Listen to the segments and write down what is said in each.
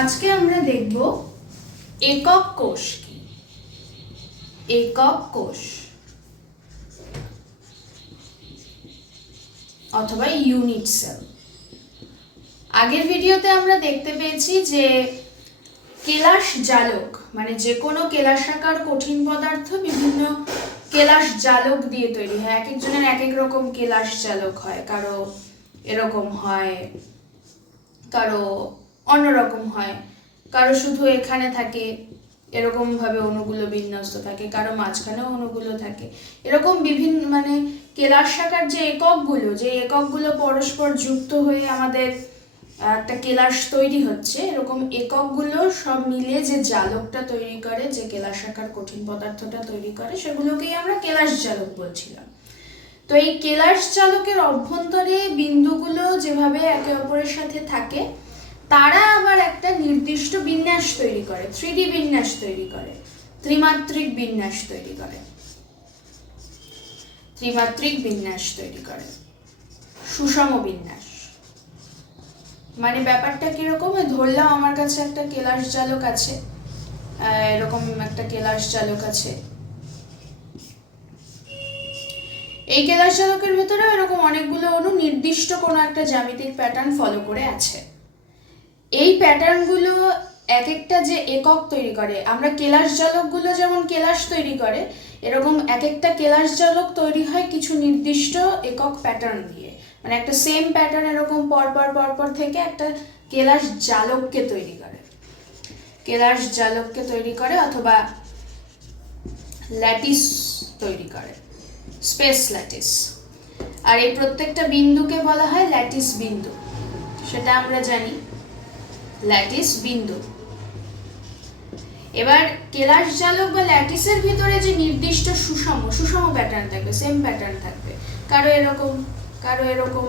আজকে আমরা দেখব একক কোষ কি? একক কোষ অথবা ইউনিট সেল। আগের ভিডিওতে আমরা দেখতে পেয়েছি যে কেলাস জালক মানে যে কোনো কেলাসাকার কঠিন পদার্থ বিভিন্ন কেলাস জালক দিয়ে তৈরি হয়। এক একজনের এক এক রকম কেলাস জালক হয়। কারও এরকম হয়, কারও অন্যরকম হয়। কারও শুধু এখানে থাকে এরকম ভাবে অণুগুলো বিন্যস্ত থাকে, কারও মাঝখানেও অণুগুলো থাকে। এরকম বিভিন্ন মানে কেলাসাকার যে এককগুলো যে এককগুলো পরস্পর যুক্ত হয়ে আমাদের একটা কেলাস তৈরি হচ্ছে, এরকম এককগুলো সব মিলিয়ে যে জালকটা তৈরি করে, যে কেলাসাকার কঠিন পদার্থটা তৈরি করে, সেগুলোকেই আমরা কেলাস জালক বলছিলাম। তো এই কেলাস চালকের অভ্যন্তরে বিন্দুগুলো যেভাবে একে অপরের সাথে থাকে তারা আবার একটা নির্দিষ্ট বিন্যাস তৈরি করে থ্রি বিন্যাস তৈরি করে, ত্রিমাত্রিক বিন্যাস তৈরি করে। ত্রিমাত্রিক বিন্যাস তৈরি করে, সুষম বিন্যাস। মানে ব্যাপারটা কীরকম? ধরলাম আমার কাছে একটা কেলাস চালক আছে এরকম একটা কেলাস চালক আছে। এই কেলাস চালকের ভেতরে এরকম অনেকগুলো অণু নির্দিষ্ট কোনো একটা জ্যামিতিক প্যাটার্ন ফলো করে আছে। এই প্যাটার্নগুলো এক একটা যে একক তৈরি করে, আমরা কেলাস জালকগুলো যেমন কেলাস তৈরি করে, এরকম এক একটা কেলাস জালক তৈরি হয় কিছু নির্দিষ্ট একক প্যাটার্ন দিয়ে। মানে একটা সেম প্যাটার্ন এরকম পরপর পরপর থেকে একটা কেলাস জালককে তৈরি করে। কেলাস জালককে তৈরি করে অথবা ল্যাটিস তৈরি করে স্পেস ল্যাটিস আর এই প্রত্যেকটা বিন্দুকে বলা হয় ল্যাটিস বিন্দু। সেটা আমরা জানি। ল্যাটিস বিন্দু। এবার কেলাস জালক বা ল্যাটিসের ভিতরে যে নির্দিষ্ট সুষম সুষম প্যাটার্ন থাকবে সেম প্যাটার্ন থাকবে, কারও এরকম কারও এরকম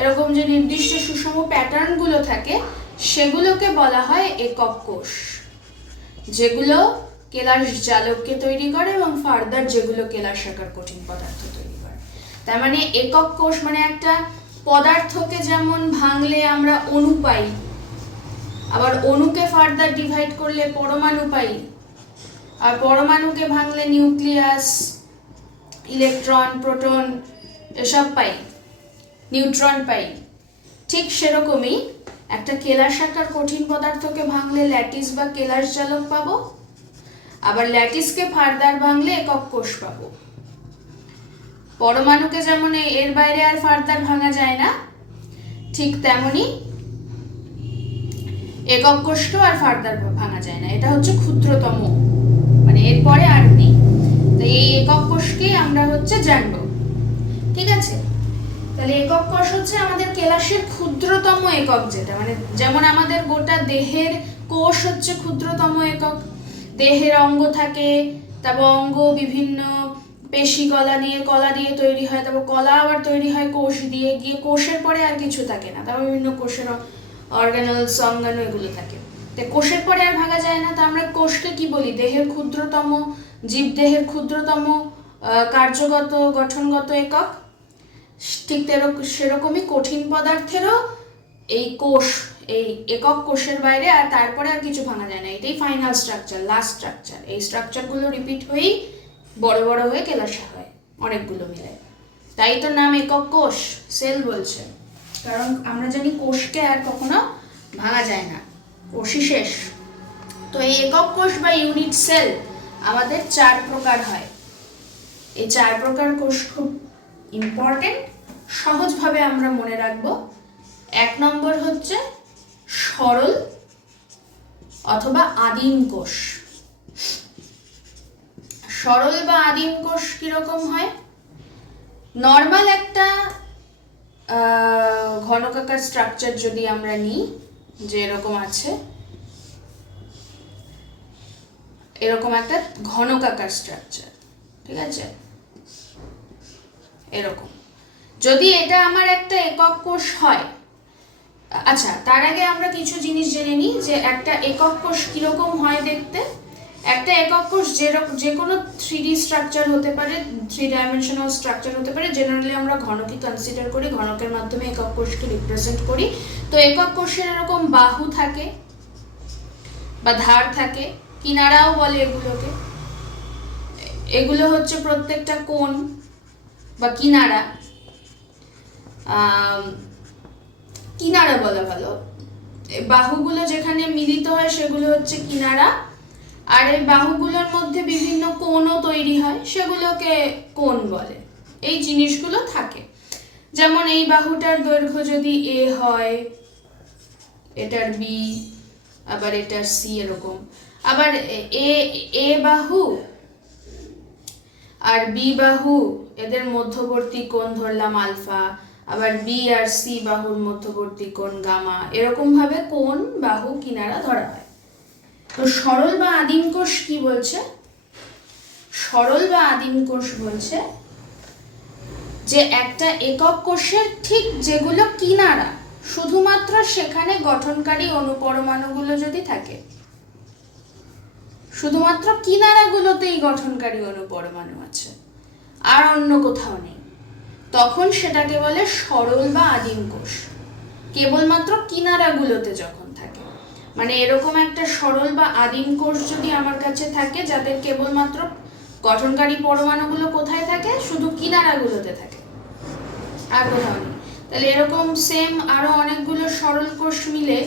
এরকম যে নির্দিষ্ট সুষম প্যাটার্নগুলো থাকে, সেগুলোকে বলা হয় একক কোষ, যেগুলো কেলাস জালককে তৈরি করে এবং ফার্দার যেগুলো কেলাস আকার কঠিন পদার্থ তৈরি করে। তার মানে একক কোষ মানে একটা পদার্থকে যেমন ভাঙলে আমরা অণু পাই আবার অণুকে ফার্দার ডিভাইড করলে পরমাণু পাই। আর পরমাণুকে ভাঙলে নিউক্লিয়াস ইলেকট্রন প্রোটন এসব পাই নিউট্রন পাই। ঠিক সেরকমই একটা কেলাস আকার কঠিন পদার্থকে ভাঙলে ল্যাটিস বা কেলাস জালক পাবো। আবার ল্যাটিসকে ফার্দার ভাঙলে একক কোষ পাবো। পরমাণুকে যেমন এর বাইরে আর ফার্দার ভাঙা যায় না, ঠিক তেমনি একক কোষকেও আর ফার্দার ভাঙা যায় না। এটা হচ্ছে ক্ষুদ্রতম মানে এরপরে আর নেই। তো এই একক কোষকেই আমরা হচ্ছে জানব ঠিক আছে? তাহলে একক কোষ হচ্ছে আমাদের কেলাসের ক্ষুদ্রতম একক যেটা মানে যেমন আমাদের গোটা দেহের কোষ হচ্ছে ক্ষুদ্রতম একক। দেহের অঙ্গ থাকে, তারপর অঙ্গ বিভিন্ন পেশি কলা নিয়ে, কলা দিয়ে তৈরি হয়, তারপর কলা আবার তৈরি হয় কোষ দিয়ে, গিয়ে কোষের পরে আর কিছু থাকে না। তারপর বিভিন্ন কোষের অর্গানালস অঙ্গাণু এগুলো থাকে। তো কোষের পরে আর ভাঙা যায় না তো আমরা কোষকে কি বলি? দেহের ক্ষুদ্রতম জীবদেহের ক্ষুদ্রতম আহ, কার্যগত গঠনগত একক। ঠিক সেরকমই কঠিন পদার্থেরও এই কোষ এই একক কোষের বাইরে আর তারপরে আর কিছু ভাঙা যায় না। এটাই ফাইনাল স্ট্রাকচার লাস্ট স্ট্রাকচার এই স্ট্রাকচারগুলো রিপিট হয়েই বড় বড় হয়ে কেলাসা হয় অনেকগুলো মিলে। তাই তো নাম একক কোষ সেল বলছে। কারণ আমরা জানি কোষকে আর কখনো ভাঙা যায় না। কোষই শেষ। তো এই একক কোষ বা ইউনিট সেল আমাদের চার প্রকার হয়। এই চার প্রকার কোষ খুব ইম্পর্টেন্ট সহজভাবে আমরা মনে রাখব। এক নম্বর হচ্ছে সরল অথবা আদিম কোষ। সরল বা আদিম কোষ কীরকম হয়? নর্মাল একটা ঘনকাকার স্ট্রাকচার যদি আমরা নিই, যে এরকম আছে, এরকম একটা ঘনকাকার স্ট্রাকচার ঠিক আছে? এরকম। যদি এটা আমার একটা একক কোষ হয় আচ্ছা তার আগে আমরা কিছু জিনিস জেনে নিই যে একটা একক কোষ কীরকম হয় দেখতে? একটা একক কোষ যে যে কোনো থ্রি ডি স্ট্রাকচার হতে পারে থ্রি ডাইমেনশনাল স্ট্রাকচার হতে পারে। জেনারেলি আমরা ঘনকে কনসিডার করি, ঘনকের মাধ্যমে একক কোষকে রিপ্রেজেন্ট করি। তো একক কোষের এরকম বাহু থাকে বা ধার থাকে, কিনারাও বলে এগুলোকে। এগুলো হচ্ছে প্রত্যেকটা কোণ বা কিনারা। কিনারা বলা ভালো। বাহুগুলো যেখানে মিলিত হয় সেগুলো হচ্ছে কিনারা। আর এই বাহুগুলোর মধ্যে বিভিন্ন কোণও তৈরি হয়, সেগুলোকে কোণ বলে। এই জিনিসগুলো থাকে। যেমন এই বাহুটার দৈর্ঘ্য যদি এ হয়, এটার বি, আবার এটার সি এরকম। আবার এ এ বাহু আর বি বাহু, এদের মধ্যবর্তী কোণ ধরলাম আলফা, আবার বি আর সি বাহুর মধ্যবর্তী কোণ গামা। এরকম ভাবে কোণ বাহু কিনারা ধরা হয়। তো সরল বা আদিম কোষ কি বলছে? সরল বা আদিম কোষ বলছে যে একটা একক কোষের ঠিক যেগুলো কিনারা, শুধুমাত্র সেখানে গঠনকারী অনুপরমাণুগুলো যদি থাকে, শুধুমাত্র কিনারাগুলোতেই গঠনকারী অনুপরমাণু আছে, আর অন্য কোথাও নেই। তখন সেটাকে বলে সরল বা আদিম কোষ। কেবলমাত্র কিনারাগুলোতে যখন মানে এরকম একটা সরল বা আদিম কোষ যদি আমার কাছে থাকে, যাদের কেবলমাত্র গঠনকারী পরমাণুগুলো কোথায় থাকে? শুধু কিনারাগুলোতে থাকে। আর কোথাও নেই। তাহলে এরকম সেম আরও অনেকগুলো সরল কোষ মিলে,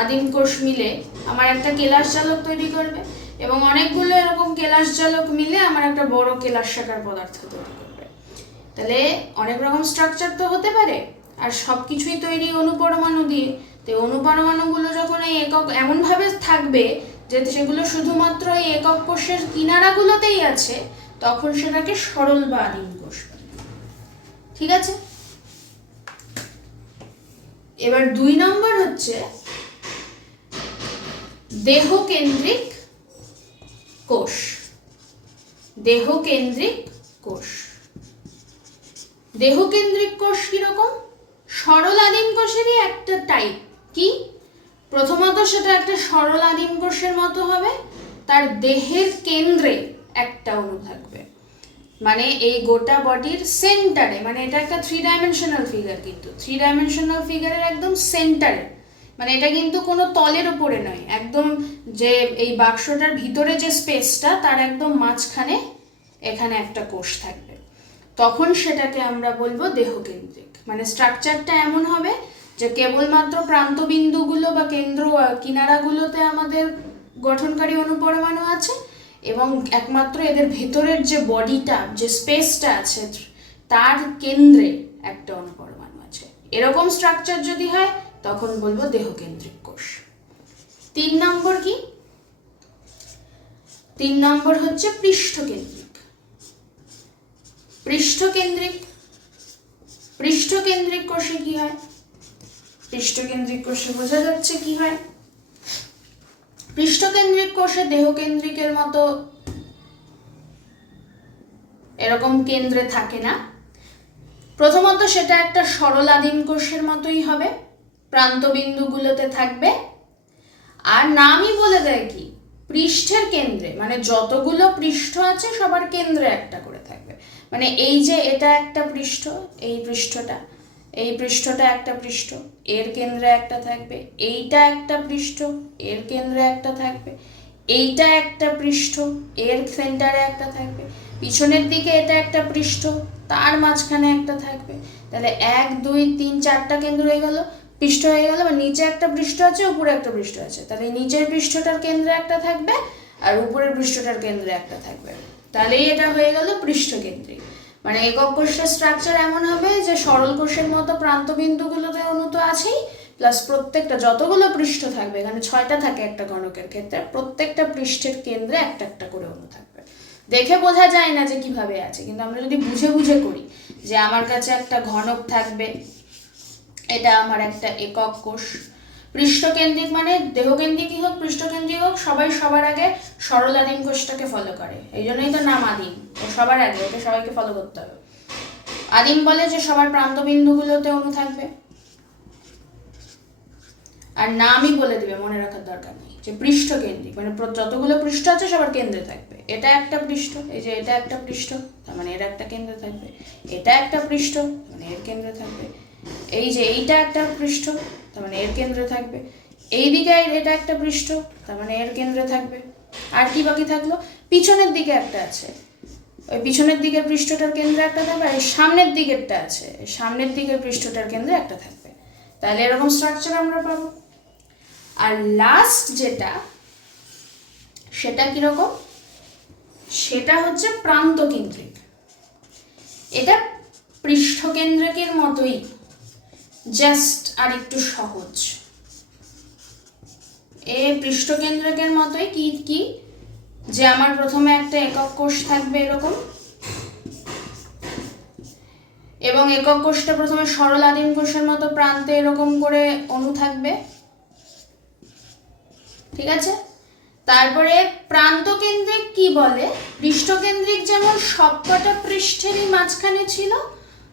আদিম কোষ মিলে আমার একটা কেলাস জালক তৈরি করবে এবং অনেকগুলো এরকম কেলাস জালক মিলে আমার একটা বড় কেলাস শাখার পদার্থ তৈরি করবে। তাহলে অনেক রকম স্ট্রাকচার তো হতে পারে। আর সব কিছুই তৈরি অনুপরমাণু দিয়ে তো অনুপরমাণুগুলো যখন এই একক এমনভাবে থাকবে যে সেগুলো শুধুমাত্র এই একক কোষের কিনারাগুলোতেই আছে, তখন সেটাকে সরল বা আদিম কোষ ঠিক আছে? এবার দুই নম্বর হচ্ছে দেহকেন্দ্রিক কোষ। দেহকেন্দ্রিক কোষ। দেহকেন্দ্রিক কোষ কীরকম? সরল আদিম কোষেরই একটা টাইপ কি? প্রথমত সেটা একটা সরল আদিম কোষের মতো হবে, তার দেহের কেন্দ্রে একটা অণু থাকবে। মানে এই গোটা বডির সেন্টারে মানে এটা একটা থ্রি ডাইমেনশনাল ফিগার কিন্তু থ্রি ডাইমেনশনাল ফিগারের একদম সেন্টারে। মানে এটা কিন্তু কোনো তলের ওপরে নয়, একদম যে এই বাক্সটার ভিতরে যে স্পেসটা, তার একদম মাঝখানে এখানে একটা কোষ থাকবে। তখন সেটাকে আমরা বলব দেহকেন্দ্রিক। মানে স্ট্রাকচারটা এমন হবে যে কেবলমাত্র প্রান্তবিন্দুগুলো বা কেন্দ্র কিনারাগুলোতে আমাদের গঠনকারী অনুপরমাণু আছে এবং একমাত্র এদের ভেতরের যে বডিটা, যে স্পেসটা আছে, তার কেন্দ্রে একটা অনুপরমাণু আছে। এরকম স্ট্রাকচার যদি হয়, তখন বলব দেহকেন্দ্রিক কোষ। তিন নম্বর কি? তিন নম্বর হচ্ছে পৃষ্ঠকেন্দ্রিক। পৃষ্ঠকেন্দ্রিক পৃষ্ঠকেন্দ্রিক কোষে কি হয়? পৃষ্ঠকেন্দ্রিক কোষে বোঝা যাচ্ছে কি হয়? পৃষ্ঠকেন্দ্রিক কোষে দেহকেন্দ্রিকের মতো এরকম কেন্দ্রে থাকে না। প্রথমত সেটা একটা সরল আদিম কোষের মতোই হবে, প্রান্তবিন্দুগুলোতে থাকবে। আর নামই বলে দেয় কি? পৃষ্ঠের কেন্দ্রে মানে যতগুলো পৃষ্ঠ আছে সবার কেন্দ্রে একটা করে থাকবে। মানে এই যে এটা একটা পৃষ্ঠ, এই পৃষ্ঠটা এই পৃষ্ঠটা একটা পৃষ্ঠ, এর কেন্দ্রে একটা থাকবে, এইটা একটা পৃষ্ঠ, এর কেন্দ্রে একটা থাকবে, এইটা একটা পৃষ্ঠ, এর সেন্টারে একটা থাকবে, পিছনের দিকে এটা একটা পৃষ্ঠ, তার মাঝখানে একটা থাকবে। তাহলে এক, দুই, তিন, চারটা কেন্দ্র হয়ে গেল, পৃষ্ঠ হয়ে গেল, বা নিচে একটা পৃষ্ঠ আছে, উপরে একটা পৃষ্ঠ আছে। তাহলে নিচের পৃষ্ঠটার কেন্দ্রে একটা থাকবে, আর উপরের পৃষ্ঠটার কেন্দ্রে একটা থাকবে। তাহলেই এটা হয়ে গেল পৃষ্ঠকেন্দ্রিক। মানে একক কোষের স্ট্রাকচার এমন হবে যে সরল কোষের মতো প্রান্তবিন্দুগুলোতে অণু তো আছেই প্লাস প্রত্যেকটা যতগুলো পৃষ্ঠ থাকবে, এখানে ছয়টা থাকে একটা গণকের ক্ষেত্রে, প্রত্যেকটা পৃষ্ঠের কেন্দ্রে একটা একটা করে অণু থাকবে। দেখে বোঝা যায় না যে কীভাবে আছে, কিন্তু আমরা যদি বুঝে বুঝে করি যে আমার কাছে একটা ঘনক থাকবে, এটা আমার একটা একক কোষ পৃষ্ঠকেন্দ্রিক মানে দেহকেন্দ্রিকই হোক, পৃষ্ঠকেন্দ্রিক হোক, সবাই সবার আগে সরল আদিম কোষটাকে ফলো করে। এই জন্যই তো নাম আদিম। ও সবার আগে, ওকে সবাইকে ফলো করতে হবে। আদিম বলে যে সবার প্রান্তবিন্দুগুলোতে অণু থাকবে। আর নামই বলে দিবে, মনে রাখার দরকার নেই, যে পৃষ্ঠকেন্দ্রিক। মানে যতগুলো পৃষ্ঠ আছে, সবার কেন্দ্রে থাকবে। এটা একটা পৃষ্ঠ, এই যে এটা একটা পৃষ্ঠ, তার মানে এর একটা কেন্দ্রে থাকবে। এটা একটা পৃষ্ঠ মানে এর কেন্দ্রে থাকবে। এই যে এইটা একটা পৃষ্ঠ তার মানে এর কেন্দ্রে থাকবে। এই দিকে এটা একটা পৃষ্ঠ, তার মানে এর কেন্দ্রে থাকবে। আর কি বাকি থাকল? পিছনের দিকে একটা আছে। ওই পিছনের দিকের পৃষ্ঠটার কেন্দ্রে একটা থাকবে, আর সামনের দিকেরটা আছে। সামনের দিকের পৃষ্ঠটার কেন্দ্রে একটা থাকবে। তাহলে এরকম স্ট্রাকচার আমরা পাবো। আর লাস্ট যেটা, সেটা কীরকম সেটা হচ্ছে প্রান্তকেন্দ্রিক। এটা পৃষ্ঠকেন্দ্রকের মতোই। জাস্ট আর একটু সহজ। এ পৃষ্ঠকেন্দ্রকের মতোই কি কি? যে আমার প্রথমে একটা একক কোষ থাকবে এরকম। এবং একক কোষটা প্রথমে সরল আদিম কোষের মতো প্রান্তে এরকম করে অণু থাকবে। ঠিক আছে? তারপরে প্রান্তকেন্দ্রিক কি বলে? পৃষ্ঠকেন্দ্রিক যেমন সবকটা পৃষ্ঠেরই মাঝখানে ছিল,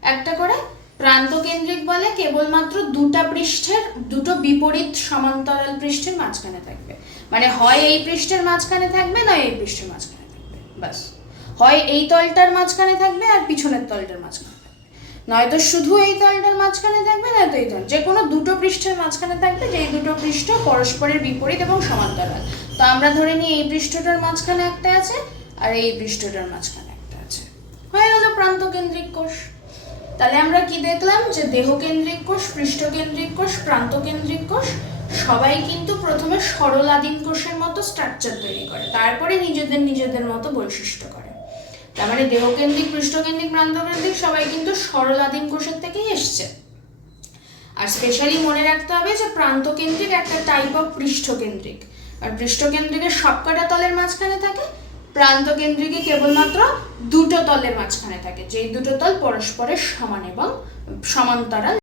একটা করে প্রান্তকেন্দ্রিক বলে কেবলমাত্র দুটা পৃষ্ঠের, দুটো বিপরীত সমান্তরাল পৃষ্ঠের মাঝখানে থাকবে। মানে হয় এই পৃষ্ঠের মাঝখানে থাকবে না এই পৃষ্ঠের মাঝখানে থাকবে। বাস হয় এই তলটার মাঝখানে থাকবে আর পিছনের তলটার মাঝখানে নয়তো শুধু এই তলটার মাঝখানে থাকবে, নয়তো এই তল যে কোনো দুটো পৃষ্ঠের মাঝখানে থাকবে যেই দুটো পৃষ্ঠ পরস্পরের বিপরীত এবং সমান্তরাল। তো আমরা ধরে নিই এই পৃষ্ঠটার মাঝখানে একটা আছে আর এই পৃষ্ঠটার মাঝখানে একটা আছে। হয়ে গেল প্রান্তকেন্দ্রিক কোষ। তাহলে আমরা কি দেখলাম? যে দেহকেন্দ্রিক কোষ, পৃষ্ঠকেন্দ্রিক কোষ, প্রান্তকেন্দ্রিক কোষ, সবাই কিন্তু প্রথমে সরল আদিম কোষের মতো স্ট্রাকচার তৈরি করে, তারপরে নিজেদের নিজেদের মতো বৈশিষ্ট্য করে। তার মানে দেহকেন্দ্রিক, পৃষ্ঠকেন্দ্রিক, প্রান্তকেন্দ্রিক সবাই কিন্তু সরল আদিম কোষের থেকেই এসছে। আর স্পেশালি মনে রাখতে হবে যে প্রান্তকেন্দ্রিক একটা টাইপ অফ পৃষ্ঠকেন্দ্রিক। আর পৃষ্ঠকেন্দ্রিকের সবকটা তলের মাঝখানে থাকে প্রান্তকেন্দ্রিকে কেবলমাত্র দুটো তলের মাঝখানে থাকে যেই দুটো তল পরস্পরের সমান এবং সমান্তরাল